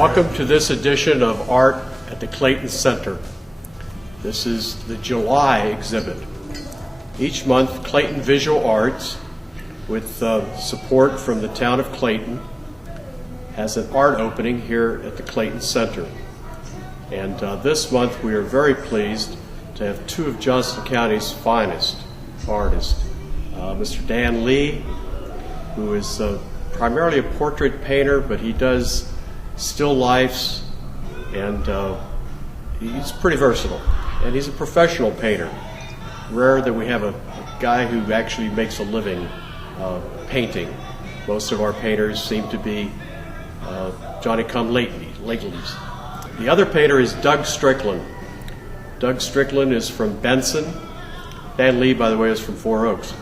Welcome to this edition of Art at the Clayton Center. This is the July exhibit. Each month, Clayton Visual Arts, with support from the town of Clayton, has an art opening here at the Clayton Center. And this month we are very pleased to have two of Johnston County's finest artists. Mr. Dan Lee, who is primarily a portrait painter, but he does still lifes, and he's pretty versatile. And he's a professional painter. Rare that we have a guy who actually makes a living painting. Most of our painters seem to be Johnny-come-latelys. The other painter is Doug Strickland. Doug Strickland is from Benson. Dan Lee, by the way, is from Four Oaks.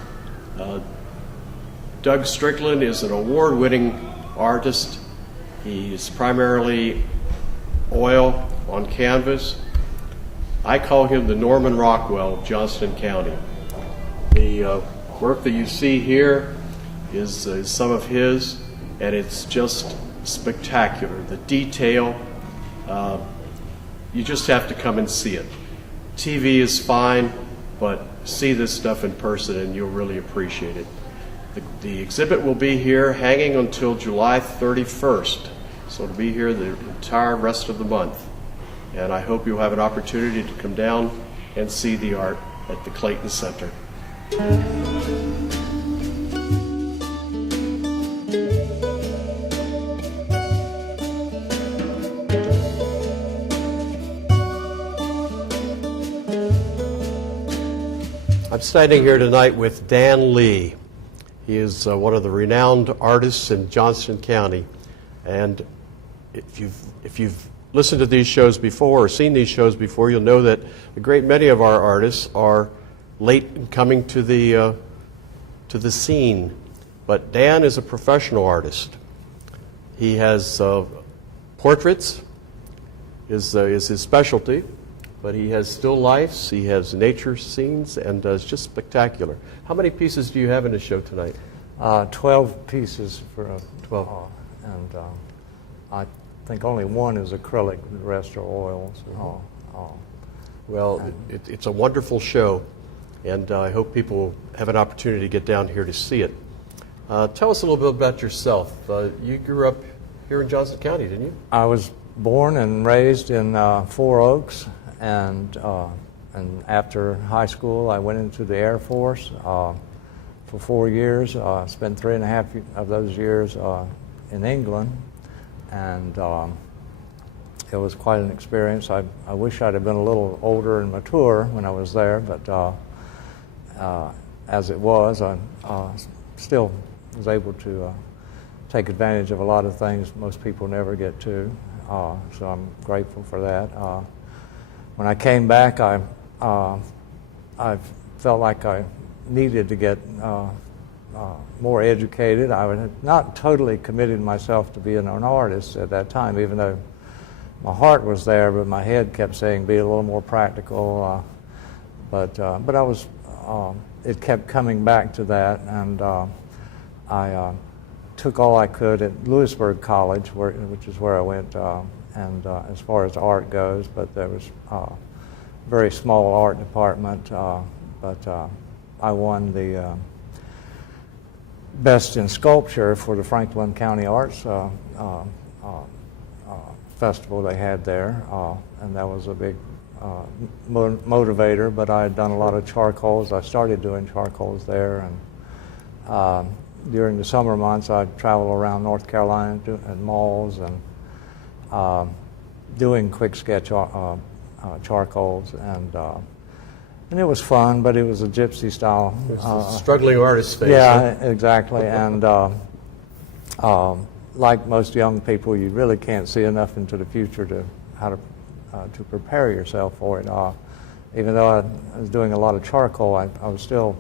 Doug Strickland is an award-winning artist. He's primarily oil on canvas. I call him the Norman Rockwell of Johnston County. The work that you see here is some of his, and it's just spectacular. The detail, you just have to come and see it. TV is fine, but see this stuff in person and you'll really appreciate it. The exhibit will be here hanging until July 31st, so it'll be here the entire rest of the month. And I hope you'll have an opportunity to come down and see the art at the Clayton Center. I'm standing here tonight with Dan Lee. He is one of the renowned artists in Johnston County. And if you've listened to these shows before or seen these shows before, you'll know that a great many of our artists are late in coming to the scene. But Dan is a professional artist. He has portraits is his specialty, but he has still lifes, he has nature scenes, and it's just spectacular. How many pieces do you have in the show tonight? 12 pieces for 12. And I think only one is acrylic, the rest are oils. Well, it's a wonderful show, and I hope people have an opportunity to get down here to see it. Tell us a little bit about yourself. You grew up here in Johnston County, didn't you? I was born and raised in Four Oaks, and after high school I went into the Air Force for 4 years. Spent 3.5 of those years in England, and it was quite an experience. I wish I'd have been a little older and mature when I was there, but as it was, I still was able to take advantage of a lot of things most people never get to, so I'm grateful for that. When I came back, I felt like I needed to get more educated. I had not totally committed myself to being an artist at that time, even though my heart was there, but my head kept saying be a little more practical. But I was. It kept coming back to that, and I took all I could at Lewisburg College, which is where I went. And as far as art goes, but there was a very small art department. But I won the Best in Sculpture for the Franklin County Arts Festival they had there, and that was a big motivator. But I had done a lot of charcoals. I started doing charcoals there, and during the summer months I'd travel around North Carolina and malls and doing quick sketch charcoals, and it was fun, but it was a gypsy style. It's a struggling artist space. Yeah, exactly. And like most young people, you really can't see enough into the future to how to prepare yourself for it. Even though I was doing a lot of charcoal, I was still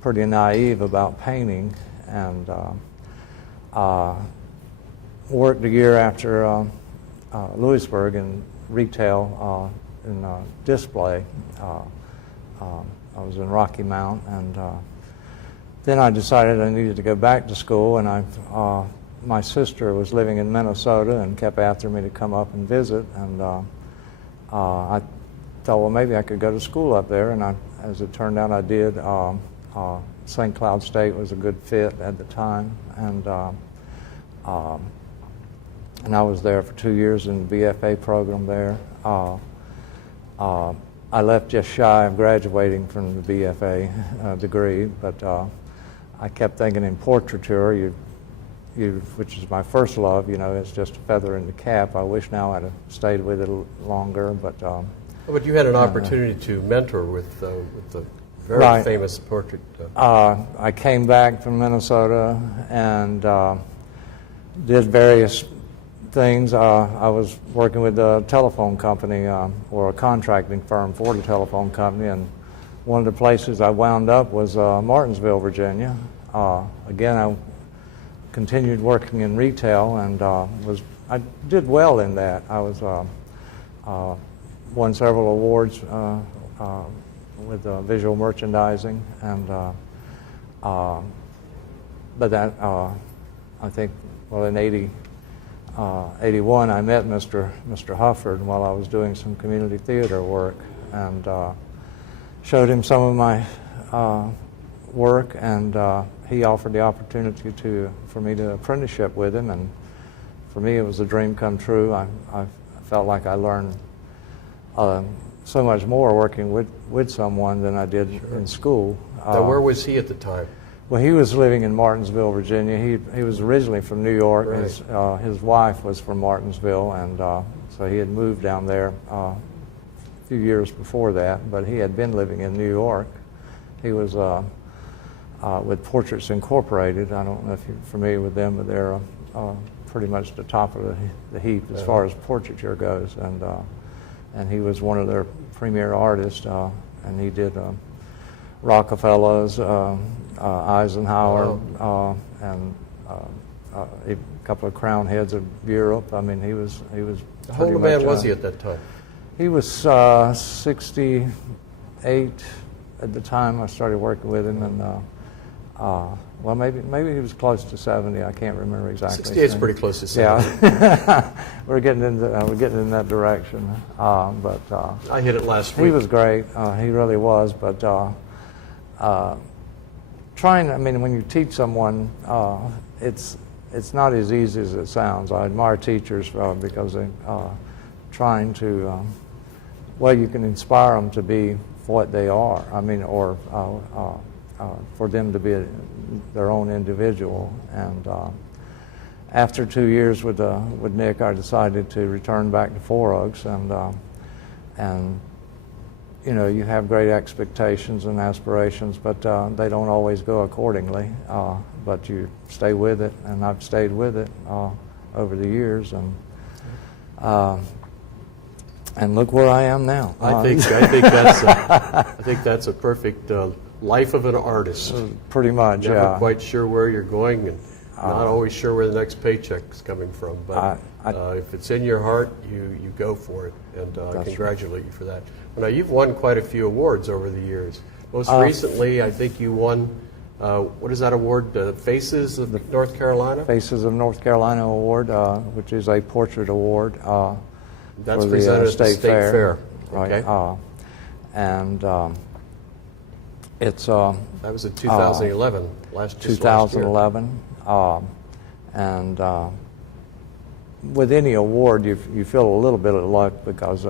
pretty naive about painting, and worked a year after Lewisburg in retail in display. I was in Rocky Mount, and then I decided I needed to go back to school, and I my sister was living in Minnesota and kept after me to come up and visit, and I thought, well, maybe I could go to school up there, and as it turned out, I did. St. Cloud State was a good fit at the time, and I was there for 2 years in the BFA program there. I left just shy of graduating from the BFA degree, but I kept thinking in portraiture, which is my first love, it's just a feather in the cap. I wish now I'd have stayed with it longer, but... But you had an opportunity to mentor with the very right. famous portrait. I came back from Minnesota and did various things. I was working with a telephone company or a contracting firm for the telephone company, and one of the places I wound up was Martinsville, Virginia. Again, I continued working in retail and I did well in that. I was won several awards with visual merchandising, and but that I think, well, in 81 I met Mr. Hufford while I was doing some community theater work, and showed him some of my work, and he offered the opportunity for me to apprenticeship with him, and for me it was a dream come true. I felt like I learned so much more working with someone than I did in school. Now, where was he at the time? Well, he was living in Martinsville, Virginia. He was originally from New York. Right. His wife was from Martinsville, and so he had moved down there a few years before that, but he had been living in New York. He was with Portraits Incorporated. I don't know if you're familiar with them, but they're pretty much the top of the heap as far as portraiture goes, and he was one of their premier artists, and he did Rockefellers, Eisenhower, and a couple of crown heads of Europe. I mean, he was. How old a man was he at that time? He was 68 at the time I started working with him, and well, maybe he was close to 70. I can't remember exactly. 68 is pretty close to 70. Yeah, we're getting in that direction. But I hit it last week. He was great. He really was. But I mean, when you teach someone, it's not as easy as it sounds. I admire teachers because they trying to, well, you can inspire them to be what they are. I mean, or for them to be their own individual. And after 2 years with Nick, I decided to return back to Four Oaks, and you have great expectations and aspirations, but they don't always go accordingly. But you stay with it, and I've stayed with it over the years, and look where I am now. I think that's a perfect life of an artist. Pretty much, Never quite sure where you're going, and not always sure where the next paycheck's coming from. But if it's in your heart, you go for it, and I congratulate you for that. Now, you've won quite a few awards over the years. Most recently, I think you won, what is that award, the Faces of North Carolina? Faces of North Carolina Award, which is a portrait award. That's for presented the at the State Fair. Right. Okay. And it's... that was in 2011, last year. 2011. And with any award, you feel a little bit of luck because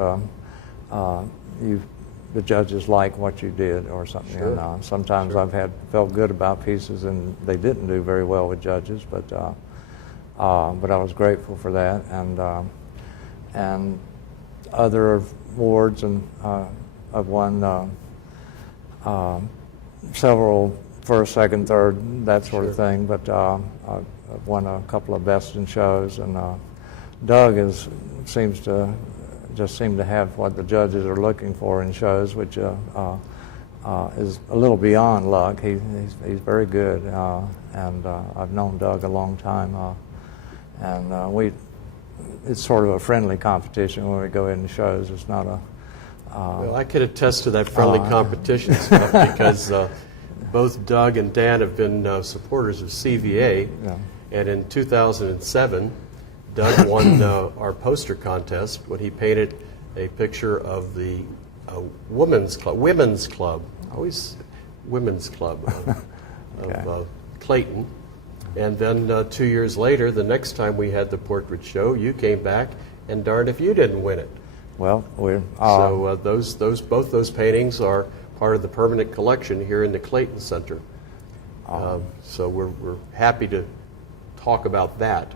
the judges like what you did or something. Sure. And sometimes I've felt good about pieces and they didn't do very well with judges, but I was grateful for that. And other awards, and I've won several first, second, third, that sort of thing. But I've won a couple of best in shows, and Doug seems to have what the judges are looking for in shows, which is a little beyond luck. He's very good, and I've known Doug a long time, and it's sort of a friendly competition when we go into shows. It's not a... well, I could attest to that friendly competition stuff because both Doug and Dan have been supporters of CVA, Yeah. And in 2007, Doug won our poster contest when he painted a picture of the women's club, always women's club of Clayton. And then 2 years later, the next time we had the portrait show, you came back, and darned if you didn't win it. Well, we're So both those paintings are part of the permanent collection here in the Clayton Center. So we're happy to talk about that.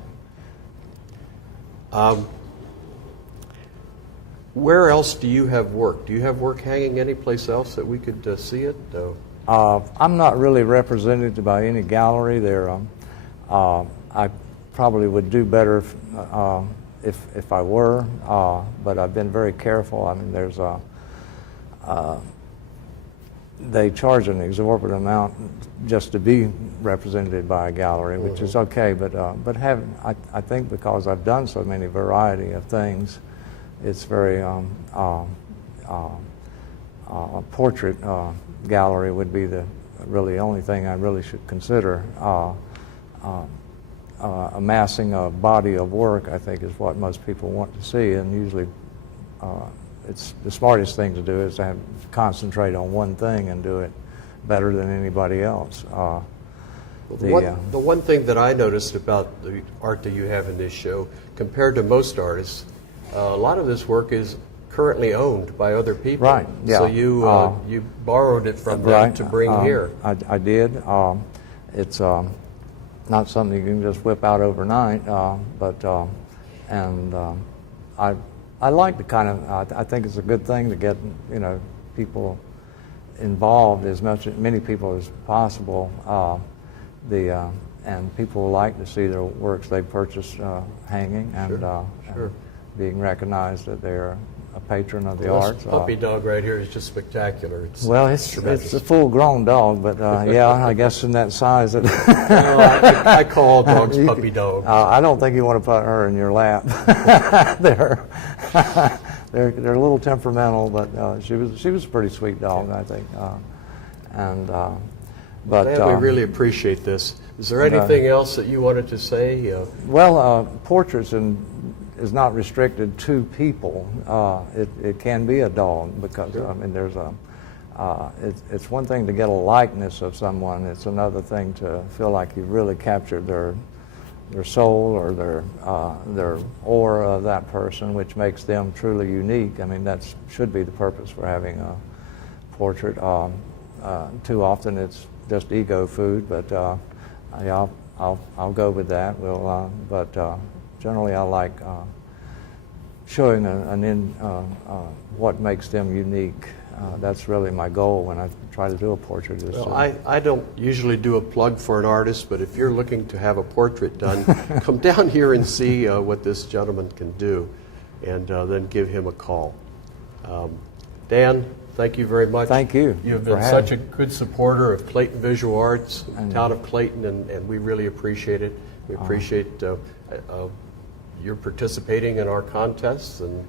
Where else do you have work? Do you have work hanging anyplace else that we could see it? No. I'm not really represented by any gallery there. I probably would do better if I were, but I've been very careful. I mean, there's they charge an exorbitant amount just to be represented by a gallery, which is okay. But I think because I've done so many variety of things, it's very a portrait gallery would be the really only thing I really should consider. Amassing a body of work, I think, is what most people want to see, and usually it's the smartest thing to do is to concentrate on one thing and do it better than anybody else. The one thing that I noticed about the art that you have in this show, compared to most artists, a lot of this work is currently owned by other people. Right. Yeah. So you borrowed it from them to bring here. I did. It's not something you can just whip out overnight, but I like the kind of. I think it's a good thing to get people involved many people as possible. And people like to see their works they purchased hanging and being recognized that they're a patron of the arts. This puppy dog right here is just spectacular. It's a full-grown dog, but yeah, I guess in that size. I call dogs puppy dogs. I don't think you want to put her in your lap. they're a little temperamental, but she was a pretty sweet dog, I think. We really appreciate this. Is there anything else that you wanted to say? Portraits is not restricted to people. It can be a dog because I mean there's it's one thing to get a likeness of someone. It's another thing to feel like you've really captured their soul or their aura of that person, which makes them truly unique. I mean that should be the purpose for having a portrait. Too often it's just ego food, but yeah, I'll go with that. Generally, I like showing what makes them unique. That's really my goal when I try to do a portrait. I don't usually do a plug for an artist, but if you're looking to have a portrait done, come down here and see what this gentleman can do, and then give him a call. Dan, thank you very much. Thank you. You've been such a good supporter of Clayton Visual Arts, town of Clayton, and we really appreciate it. We appreciate your participating in our contests, and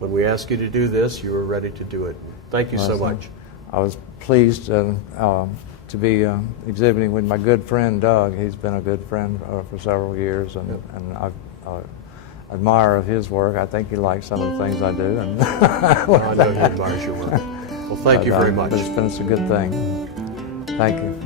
when we asked you to do this, you were ready to do it. Thank you so much. I was pleased to be exhibiting with my good friend Doug. He's been a good friend for several years, and I admire of his work. I think he likes some of the things I do. And I know he admires your work. Well, thank you very much. It's a good thing. Thank you.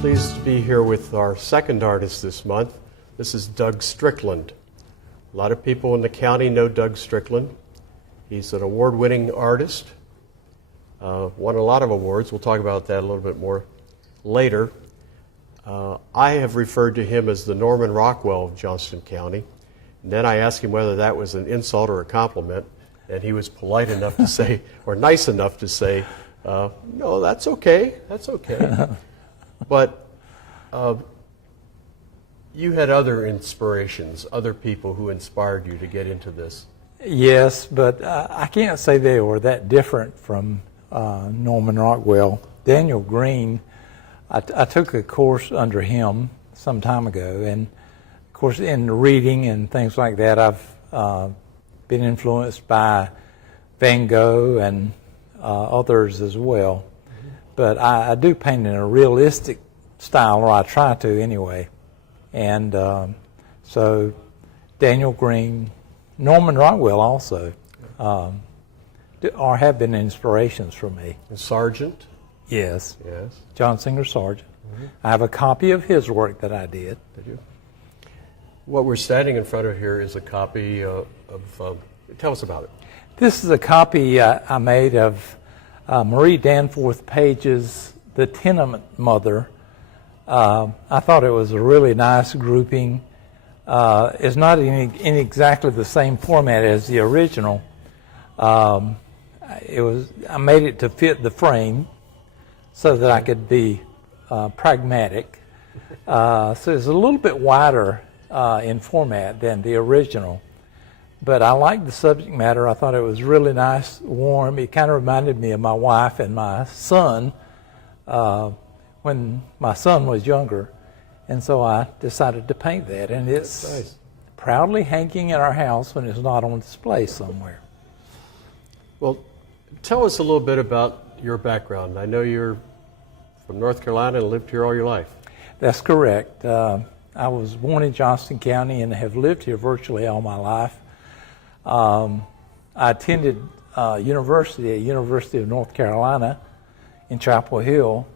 Pleased to be here with our second artist this month. This is Doug Strickland. A lot of people in the county know Doug Strickland. He's an award-winning artist, won a lot of awards. We'll talk about that a little bit more later. I have referred to him as the Norman Rockwell of Johnston County. And then I asked him whether that was an insult or a compliment, and he was polite enough to say, or nice enough to say, no, that's okay, that's okay. But you had other inspirations, other people who inspired you to get into this. Yes, but I can't say they were that different from Norman Rockwell. Daniel Green, I took a course under him some time ago, and of course in reading and things like that, I've been influenced by Van Gogh and others as well. But I do paint in a realistic style, or I try to anyway. And so Daniel Green, Norman Rockwell also have been inspirations for me. And Sargent? Yes. Yes. John Singer Sargent. I have a copy of his work that I did. Did you? What we're standing in front of here is a copy of tell us about it. This is a copy I made of Marie Danforth Page's The Tenement Mother. I thought it was a really nice grouping. It's not in exactly the same format as the original. I made it to fit the frame so that I could be pragmatic. So it's a little bit wider in format than the original. But I liked the subject matter. I thought it was really nice, warm. It kind of reminded me of my wife and my son when my son was younger. And so I decided to paint that. And it's nice. Proudly hanging in our house when it's not on display somewhere. Well, tell us a little bit about your background. I know you're from North Carolina and lived here all your life. That's correct. I was born in Johnston County and have lived here virtually all my life. I attended university at University of North Carolina in Chapel Hill,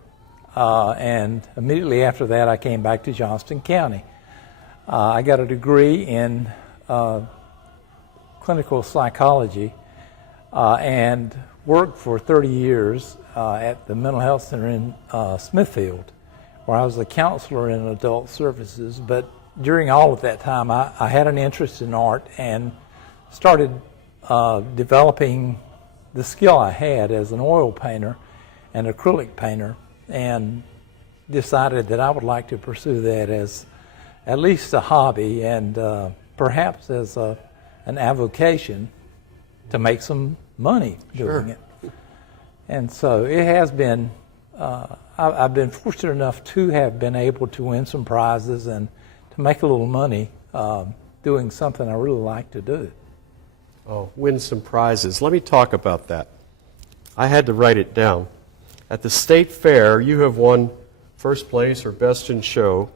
and immediately after that I came back to Johnston County. I got a degree in clinical psychology and worked for 30 years at the Mental Health Center in Smithfield, where I was a counselor in adult services. But during all of that time I had an interest in art and started developing the skill I had as an oil painter and acrylic painter, and decided that I would like to pursue that as at least a hobby and perhaps as an avocation to make some money doing it. And so it has been, I've been fortunate enough to have been able to win some prizes and to make a little money doing something I really like to do. Oh, win some prizes. Let me talk about that. I had to write it down. At the State Fair, you have won first place or best in show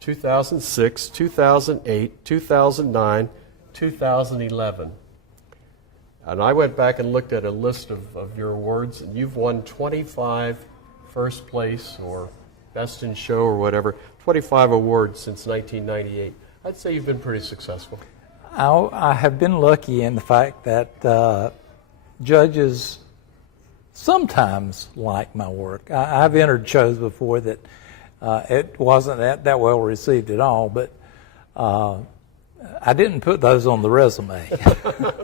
2006, 2008, 2009, 2011. And I went back and looked at a list of your awards, and you've won 25 first place or best in show or whatever, 25 awards since 1998. I'd say you've been pretty successful. I have been lucky in the fact that judges sometimes like my work. I've entered shows before that it wasn't that well received at all, but I didn't put those on the resume.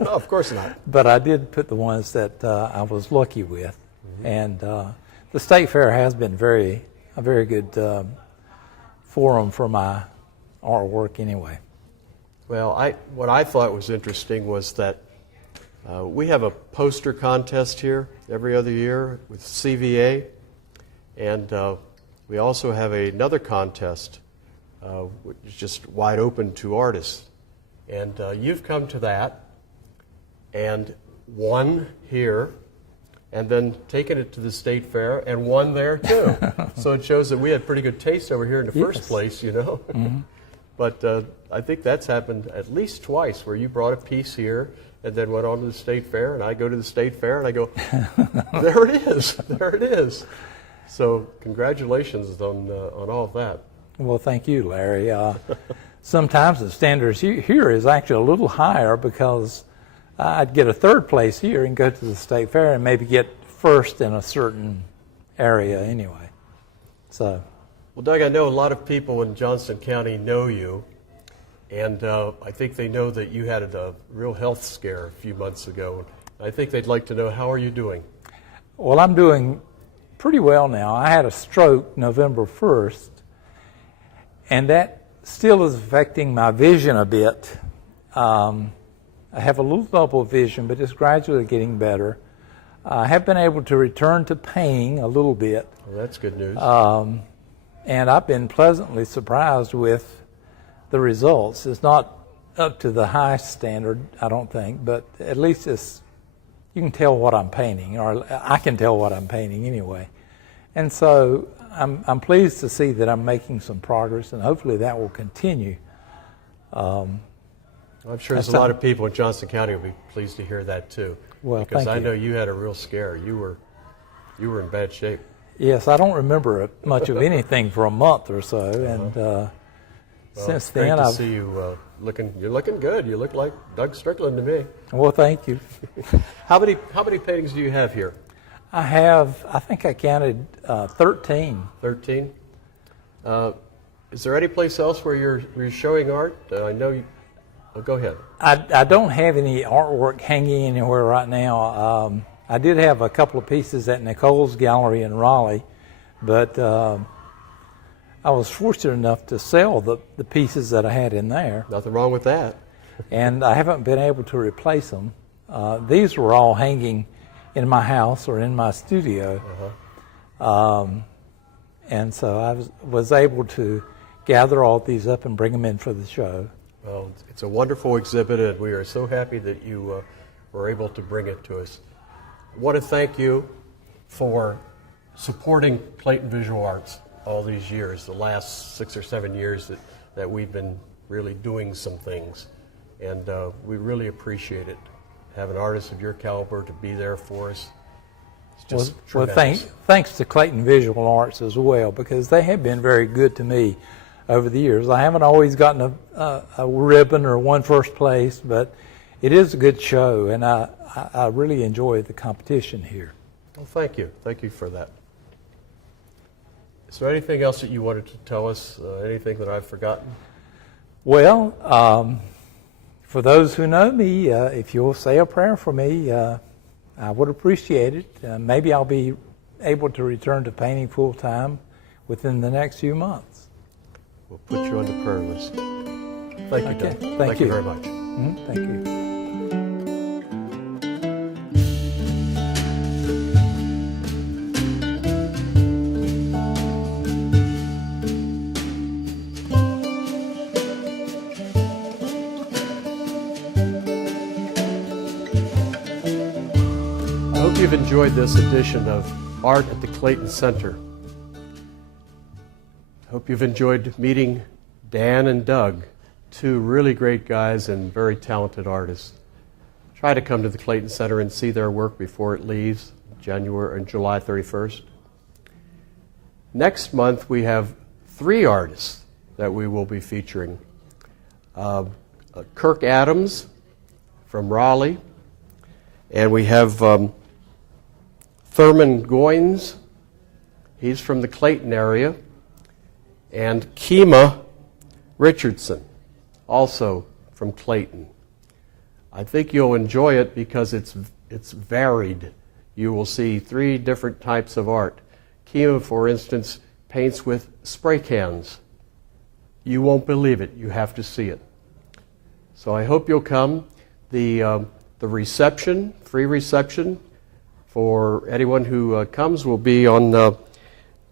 No, of course not. But I did put the ones that I was lucky with. Mm-hmm. And the State Fair has been a very good forum for my artwork anyway. Well, what I thought was interesting was that we have a poster contest here every other year with CVA, and we also have another contest which is just wide open to artists. And you've come to that and won here, and then taken it to the State Fair and won there too. So it shows that we had pretty good taste over here in the first place, you know. Mm-hmm. But I think that's happened at least twice, where you brought a piece here and then went on to the State Fair, and I go to the State Fair and I go, there it is, there it is. So congratulations on all of that. Well, thank you, Larry. Sometimes the standards here is actually a little higher, because I'd get a third place here and go to the State Fair and maybe get first in a certain area anyway. So. Well, Doug, I know a lot of people in Johnston County know you, and I think they know that you had a real health scare a few months ago. I think they'd like to know, how are you doing? Well, I'm doing pretty well now. I had a stroke November 1st, and that still is affecting my vision a bit. I have a little double vision, but it's gradually getting better. I have been able to return to painting a little bit. Well, that's good news. And I've been pleasantly surprised with the results. It's not up to the highest standard, I don't think, but at least you can tell what I'm painting, or I can tell what I'm painting anyway. And so I'm pleased to see that I'm making some progress, and hopefully that will continue. I'm sure there's a lot of people in Johnston County will be pleased to hear that too. Well, because thank I you. know you had a real scare. You were in bad shape. Yes, I don't remember much of anything for a month or so, and since then Great to see you you're looking good. You look like Doug Strickland to me. Well, thank you. How many paintings do you have here? I think I counted 13. 13. Is there any place else where you're showing art? I know you. Oh, go ahead. I don't have any artwork hanging anywhere right now. I did have a couple of pieces at Nicole's Gallery in Raleigh, but I was fortunate enough to sell the pieces that I had in there. Nothing wrong with that. And I haven't been able to replace them. These were all hanging in my house or in my studio. And so I was able to gather all these up and bring them in for the show. Well, it's a wonderful exhibit, and we are so happy that you were able to bring it to us. I want to thank you for supporting Clayton Visual Arts all these years, the last 6 or 7 years that we've been really doing some things. And we really appreciate it. Have an artist of your caliber to be there for us. It's just tremendous. Thanks to Clayton Visual Arts as well, because they have been very good to me over the years. I haven't always gotten a ribbon or won first place, but it is a good show, and I really enjoy the competition here. Well, thank you. Thank you for that. Is there anything else that you wanted to tell us? Anything that I've forgotten? Well, for those who know me, if you'll say a prayer for me, I would appreciate it. Maybe I'll be able to return to painting full time within the next few months. We'll put you on the prayer list. Thank you, Okay. Doug. Thank you very much. Thank you. I hope you've enjoyed this edition of Art at the Clayton Center. I hope you've enjoyed meeting Dan and Doug, two really great guys and very talented artists. Try to come to the Clayton Center and see their work before it leaves, July 31st. Next month we have 3 artists that we will be featuring. Kirk Adams from Raleigh, and we have Thurman Goins, he's from the Clayton area, and Kima Richardson, also from Clayton. I think you'll enjoy it because it's varied. You will see 3 different types of art. Kima, for instance, paints with spray cans. You won't believe it. You have to see it. So I hope you'll come. The reception, free reception for anyone who comes will be on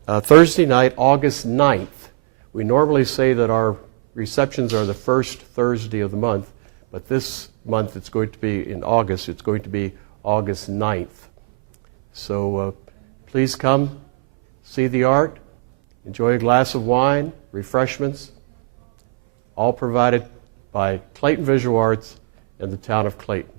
Thursday night, August 9th. We normally say that our receptions are the first Thursday of the month, but this month it's going to be in August. It's going to be August 9th. So please come, see the art, enjoy a glass of wine, refreshments, all provided by Clayton Visual Arts and the town of Clayton.